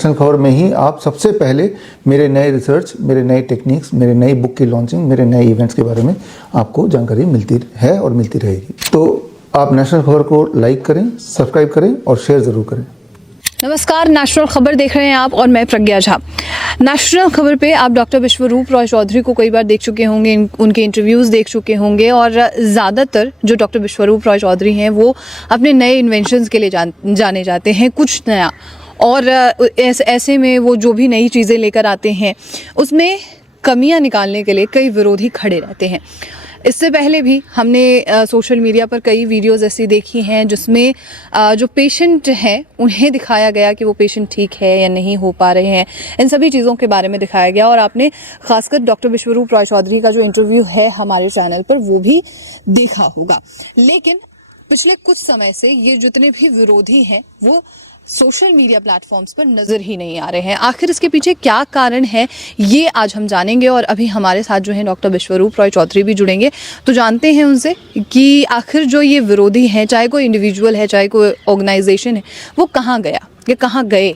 National खबर में ही आप सबसे पहले मेरे नए रिसर्च, मेरे नए टेक्निक्स, मेरे नई बुक की लॉन्चिंग, मेरे नए इवेंट्स के बारे में आपको जानकारी मिलती है और मिलती रहेगी। तो आप नेशनल खबर को लाइक करें, सब्सक्राइब करें और शेयर ज़रूर करें। नमस्कार, नेशनल खबर देख रहे हैं आप और मैं प्रज्ञा झा। नेशनल खबर पे आप डॉक्टर विश्वरूप रॉय चौधरी को कई बार देख चुके होंगे, उनके इंटरव्यूज़ देख चुके होंगे और ज़्यादातर जो डॉक्टर विश्वरूप रॉय चौधरी हैं वो अपने नए इन्वेंशंस के लिए जाने जाते हैं, कुछ नया। और ऐसे में वो जो भी नई चीज़ें लेकर आते हैं उसमें कमियां निकालने के लिए कई विरोधी खड़े रहते हैं। इससे पहले भी हमने सोशल मीडिया पर कई वीडियोस ऐसी देखी हैं जिसमें जो पेशेंट हैं उन्हें दिखाया गया कि वो पेशेंट ठीक है या नहीं हो पा रहे हैं, इन सभी चीज़ों के बारे में दिखाया गया। और आपने खासकर डॉक्टर विश्वरूप रॉय चौधरी का जो इंटरव्यू है हमारे चैनल पर वो भी देखा होगा। लेकिन पिछले कुछ समय से ये जितने भी विरोधी हैं वो सोशल मीडिया प्लेटफॉर्म्स पर नजर ही नहीं आ रहे हैं। आखिर इसके पीछे क्या कारण है ये आज हम जानेंगे। और अभी हमारे साथ जो है डॉक्टर विश्वरूप रॉय चौधरी भी जुड़ेंगे, तो जानते हैं उनसे कि आखिर जो ये विरोधी हैं, चाहे कोई इंडिविजुअल है चाहे कोई ऑर्गेनाइजेशन है, वो कहाँ गया या कहाँ गए।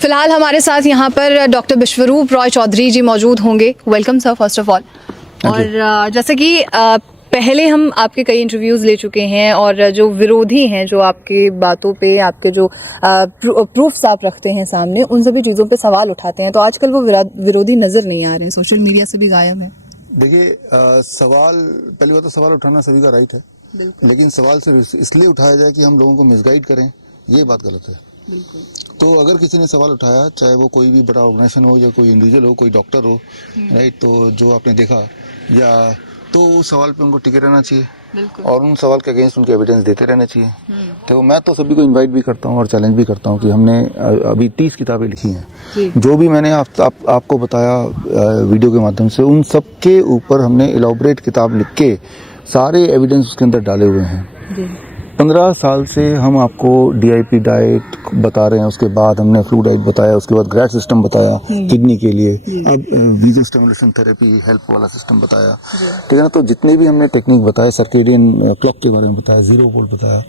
फिलहाल हमारे साथ यहाँ पर डॉक्टर विश्वरूप रॉय चौधरी जी मौजूद होंगे। Welcome sir, first of all. और जैसे कि पहले हम आपके कई इंटरव्यूज़ ले चुके हैं और जो विरोधी हैं, जो आपके बातों पे, आपके जो प्रूफ्स आप रखते हैं सामने, उन सभी चीज़ों पे सवाल उठाते हैं, तो आजकल वो विरोधी नज़र नहीं आ रहे हैं, सोशल मीडिया से भी गायब है। देखिए, पहली बात तो सवाल उठाना सभी का राइट है, लेकिन सवाल सिर्फ इसलिए उठाया जाए कि हम लोगों को मिसगाइड करें, ये बात गलत है। तो अगर किसी ने सवाल उठाया, चाहे वो कोई भी बड़ा ऑर्गेनाइजेशन हो या कोई इंडिविजुअल हो, कोई डॉक्टर हो, राइट, तो जो आपने देखा या तो उस सवाल पे उनको टिके रहना चाहिए और उन सवाल के अगेंस्ट उनके एविडेंस देते रहना चाहिए। तो मैं तो सभी को इनवाइट भी करता हूँ और चैलेंज भी करता हूँ कि हमने अभी 30 किताबें लिखी हैं, जो भी मैंने आपको बताया वीडियो के माध्यम से, उन सब के ऊपर हमने इलॉबरेट किताब लिख के सारे एविडेंस उसके अंदर डाले हुए हैं। 15 साल से हम आपको DIP डाइट बता रहे हैं, उसके बाद हमने फ्लू डाइट बताया, उसके बाद ग्रैड सिस्टम बताया किडनी के लिए, अब विजुअल स्टिमुलेशन थेरेपी हेल्प वाला सिस्टम बताया, ठीक है ना। तो जितने भी हमने टेक्निक बताए, सर्केडियन क्लॉक के बारे में बताया, 0 वोल्ट बताया,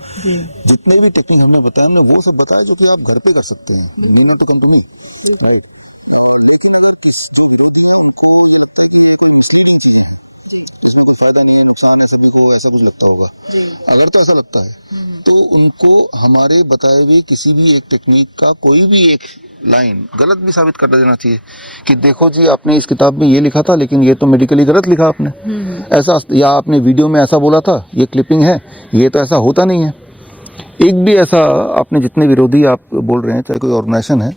जितने भी टेक्निक हमने बताया, हमने वो सब बताया जो कि आप घर पे कर सकते हैं, need not to come to me, right. लेकिन अगर जो विरोधी है उनको ये लगता है कि ये कोई मिसलीडिंग चीज है, इसमें कोई फायदा नहीं है, नुकसान है सभी को, ऐसा कुछ लगता होगा। अगर तो ऐसा लगता है तो उनको हमारे बताए हुए किसी भी एक टेक्निक का कोई भी एक लाइन गलत भी साबित कर देना चाहिए कि देखो जी, आपने इस किताब में ये लिखा था लेकिन ये तो मेडिकली गलत लिखा आपने, ऐसा, या आपने वीडियो में ऐसा बोला था, ये क्लिपिंग है, ये तो ऐसा होता नहीं है। एक भी ऐसा आपने, जितने विरोधी आप बोल रहे हैं, चाहे कोई ऑर्गेनाइजेशन है,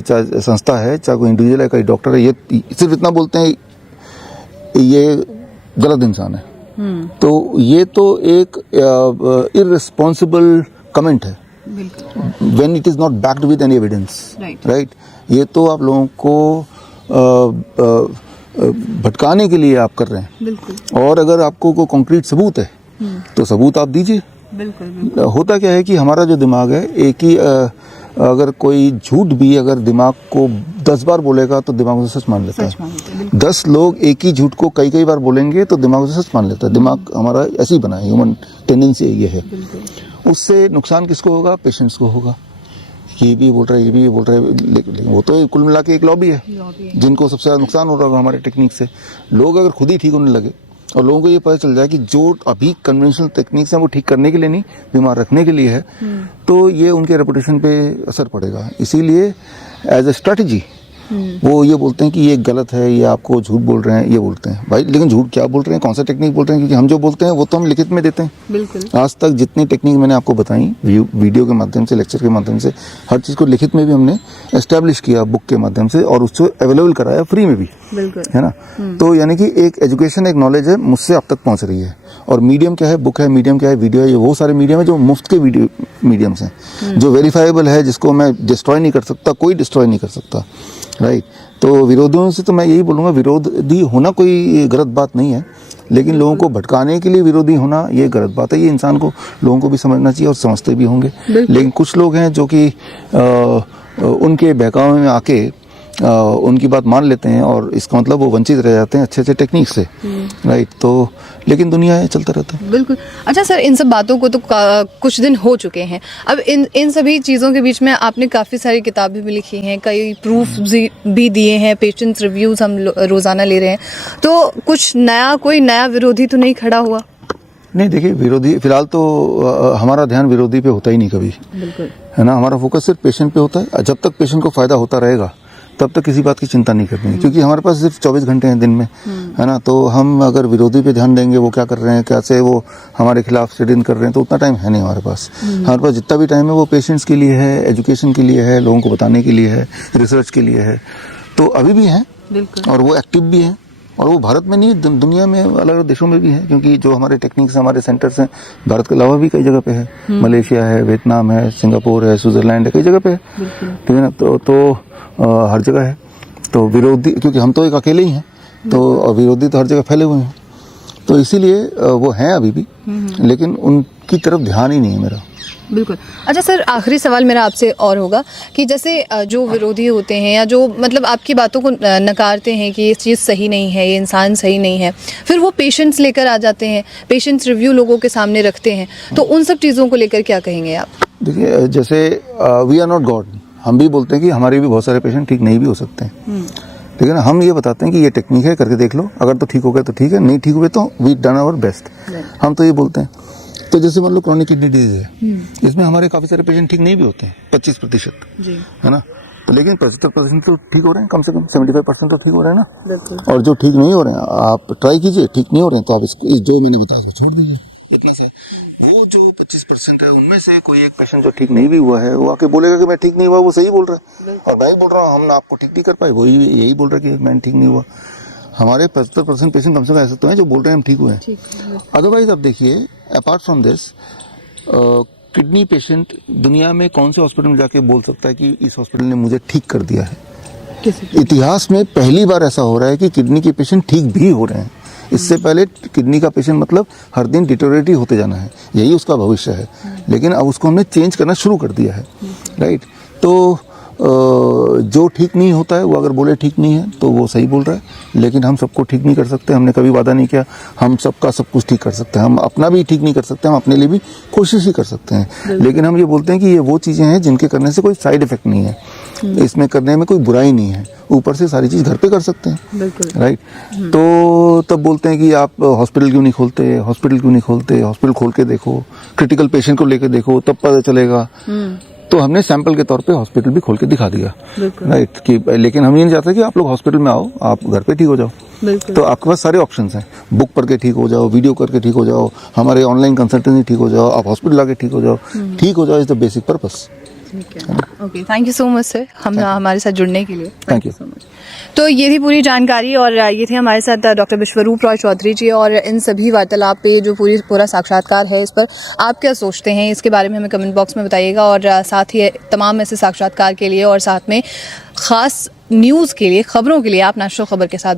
चाहे संस्था है, चाहे कोई इंडिविजुअल है, कोई डॉक्टर है, ये सिर्फ इतना बोलते हैं ये गलत इंसान है, तो ये तो एक इररिस्पॉन्सिबल कमेंट है when it is not backed with any evidence, right. ये तो आप लोगों को भटकाने के लिए आप कर रहे हैं। और अगर आपको कोई कॉन्क्रीट सबूत है तो सबूत आप दीजिए। होता क्या है कि हमारा जो दिमाग है, एक ही अगर कोई झूठ भी अगर दिमाग को 10 बार बोलेगा तो दिमाग उसे सच मान लेता है। 10 लोग एक ही झूठ को कई बार बोलेंगे तो दिमाग उसे सच मान लेता है। दिमाग हमारा ऐसे ही बना है, ह्यूमन टेंडेंसी ये है। उससे नुकसान किसको होगा? पेशेंट्स को होगा। ये भी बोल रहा है, ये भी बोल रहा है, लेकिन वो तो कुल मिला के एक लॉबी है जिनको सबसे ज़्यादा नुकसान हो रहा होगा हमारे टेक्निक से। लोग अगर खुद ही ठीक होने लगे और लोगों को ये पता चल जाए कि जो अभी कन्वेंशनल टेक्निक्स हैं वो ठीक करने के लिए नहीं, बीमार रखने के लिए है, तो ये उनके रेपुटेशन पे असर पड़ेगा। इसीलिए एज ए स्ट्रेटजी वो ये बोलते हैं कि ये गलत है, ये आपको झूठ बोल रहे हैं, ये बोलते हैं। भाई लेकिन झूठ क्या बोल रहे हैं, कौन सा टेक्निक बोल रहे हैं? क्योंकि हम जो बोलते हैं वो तो हम लिखित में देते हैं। बिल्कुल। आज तक जितनी टेक्निक मैंने आपको बताई, वीडियो के माध्यम से, लेक्चर के माध्यम से, हर चीज़ को लिखित में भी हमने एस्टेब्लिश किया बुक के माध्यम से और उसको अवेलेबल कराया फ्री में भी, है ना। तो यानी कि एक एजुकेशन, एक नॉलेज है मुझसे आप तक पहुँच रही है। और मीडियम क्या है? बुक है, मीडियम क्या है? वीडियो है। ये वो सारे मीडियम है जो मुफ्त के वीडियो मीडियम्स हैं, जो वेरीफाइबल है, जिसको मैं डिस्ट्रॉय नहीं कर सकता, कोई डिस्ट्रॉय नहीं कर सकता, राइट। तो विरोधियों से तो मैं यही बोलूँगा, विरोधी होना कोई गलत बात नहीं है, लेकिन लोगों को भटकाने के लिए विरोधी होना ये गलत बात है। ये इंसान को, लोगों को भी समझना चाहिए और समझते भी होंगे। लेकिन कुछ लोग हैं जो कि उनके बहकावे में आके उनकी बात मान लेते हैं और इसका मतलब वो वंचित रह जाते हैं अच्छे अच्छे टेक्निक से, राइट। तो लेकिन दुनिया है, चलता रहता है। बिल्कुल। अच्छा सर, इन सब बातों को तो कुछ दिन हो चुके हैं। अब इन सभी चीज़ों के बीच में आपने काफ़ी सारी किताबें भी लिखी हैं, कई प्रूफ भी दिए हैं, पेशेंट्स रिव्यूज़ हम रोज़ाना ले रहे हैं, तो कुछ नया, कोई नया विरोधी तो नहीं खड़ा हुआ? नहीं, देखिए, विरोधी फिलहाल तो हमारा ध्यान विरोधी पे होता ही नहीं कभी, बिल्कुल, है ना। हमारा फोकस सिर्फ पेशेंट पे होता है। जब तक पेशेंट को फायदा होता रहेगा तब तक किसी बात की चिंता नहीं करनी है, क्योंकि हमारे पास सिर्फ 24 घंटे हैं दिन में, है ना। तो हम अगर विरोधी पे ध्यान देंगे, वो क्या कर रहे हैं, कैसे वो हमारे खिलाफ सिटिंग कर रहे हैं, तो उतना टाइम है नहीं हमारे पास। हमारे पास जितना भी टाइम है वो पेशेंट्स के लिए है, एजुकेशन के लिए है, लोगों को बताने के लिए है, रिसर्च के लिए है। तो अभी भी है और वो एक्टिव भी है, और वो भारत में नहीं, दुनिया में अलग अलग देशों में भी है, क्योंकि जो हमारे टेक्निक्स, हमारे सेंटर्स हैं भारत के अलावा भी कई जगह पे है। मलेशिया है, वियतनाम है, सिंगापुर है, स्विट्जरलैंड है, कई जगह पे है, ठीक है ना। तो हर जगह है। तो विरोधी, क्योंकि हम तो एक अकेले ही हैं, तो विरोधी तो हर जगह फैले हुए हैं, तो इसीलिए वो हैं अभी भी, लेकिन उनकी तरफ ध्यान ही नहीं है मेरा। बिल्कुल। अच्छा सर, आखिरी सवाल मेरा आपसे और होगा कि जैसे जो विरोधी होते हैं या जो मतलब आपकी बातों को नकारते हैं कि ये चीज़ सही नहीं है, ये इंसान सही नहीं है, फिर वो पेशेंट्स लेकर आ जाते हैं, पेशेंट्स रिव्यू लोगों के सामने रखते हैं, तो उन सब चीज़ों को लेकर क्या कहेंगे आप? देखिए, जैसे वी आर नॉट गॉड, हम भी बोलते हैं कि हमारे भी बहुत सारे पेशेंट ठीक नहीं भी हो सकते हैं, ठीक है ना। हम ये बताते हैं कि ये टेक्निक है, करके देख लो, अगर तो ठीक हो गए तो ठीक है, नहीं ठीक हुए तो वी डन आवर बेस्ट, हम तो ये बोलते हैं। तो जैसे मान लो क्रॉनिक किडनी डिजीज है, इसमें हमारे काफ़ी सारे पेशेंट ठीक नहीं भी होते हैं, 25%, है ना। तो लेकिन 75% तो ठीक हो रहे हैं, कम से कम 75% तो ठीक हो रहे हैं ना। और जो ठीक नहीं हो रहे हैं, आप ट्राई कीजिए, ठीक नहीं हो रहे हैं तो आप इसको जो मैंने बताया उसको छोड़ दीजिए, इतना सा। वो जो 25% है उनमें से कोई एक पेशेंट जो ठीक नहीं भी हुआ है, वो आके बोलेगा कि मैं ठीक नहीं हुआ, वो सही बोल रहा है, और मैं ही बोल रहा हूँ हम आपको ठीक नहीं कर पाए, वही यही बोल रहा है कि मैं ठीक नहीं हुआ। हमारे 75% पेशेंट कम से कम ऐसे तो हैं जो बोल रहे हैं हम ठीक हुए हैं। अदरवाइज आप देखिए, apart from this, kidney patient दुनिया में कौन से हॉस्पिटल में जाके बोल सकता है कि इस हॉस्पिटल ने मुझे ठीक कर दिया है? इतिहास में पहली बार ऐसा हो रहा है कि किडनी के पेशेंट ठीक भी हो रहे हैं। इससे पहले किडनी का पेशेंट मतलब हर दिन डिटोरेट ही होते जाना है, यही उसका भविष्य है, लेकिन अब उसको हमने चेंज करना शुरू कर दिया है, राइट। तो जो ठीक नहीं होता है वो अगर बोले ठीक नहीं है तो वो सही बोल रहा है, लेकिन हम सबको ठीक नहीं कर सकते, हमने कभी वादा नहीं किया हम सबका सब कुछ ठीक कर सकते हैं, हम अपना भी ठीक नहीं कर सकते, हम अपने लिए भी कोशिश ही कर सकते हैं, लेकिन हम ये बोलते हैं कि ये वो चीज़ें हैं जिनके करने से कोई साइड इफेक्ट नहीं है, इसमें करने में कोई बुराई नहीं है, ऊपर से सारी चीज़ घर पे कर सकते हैं, राइट। तो तब बोलते हैं कि आप हॉस्पिटल क्यों नहीं खोलते, हॉस्पिटल खोल के देखो, क्रिटिकल पेशेंट को लेके देखो, तब पता चलेगा। तो हमने सैंपल के तौर पे हॉस्पिटल भी खोल के दिखा दिया, राइट, कि लेकिन हम ये नहीं चाहते कि आप लोग हॉस्पिटल में आओ, आप घर पे ठीक हो जाओ। तो आपके पास सारे ऑप्शंस हैं, बुक करके ठीक हो जाओ, वीडियो करके ठीक हो जाओ, हमारे ऑनलाइन कंसल्टेंसी ठीक हो जाओ, आप हॉस्पिटल आके ठीक हो जाओ, ठीक हो जाओ is the basic purpose. Okay, thank you so much sir हमारे साथ जुड़ने के लिए। Thank you so much. तो ये थी पूरी जानकारी, और ये थे हमारे साथ डॉक्टर विश्वरूप रॉय चौधरी जी, और इन सभी वार्तालाप पे जो पूरा साक्षात्कार है, इस पर आप क्या सोचते हैं इसके बारे में हमें कमेंट बॉक्स में बताइएगा, और साथ ही तमाम ऐसे साक्षात्कार के लिए और साथ में ख़ास न्यूज़ के लिए, खबरों के लिए आप नेशनल खबर के साथ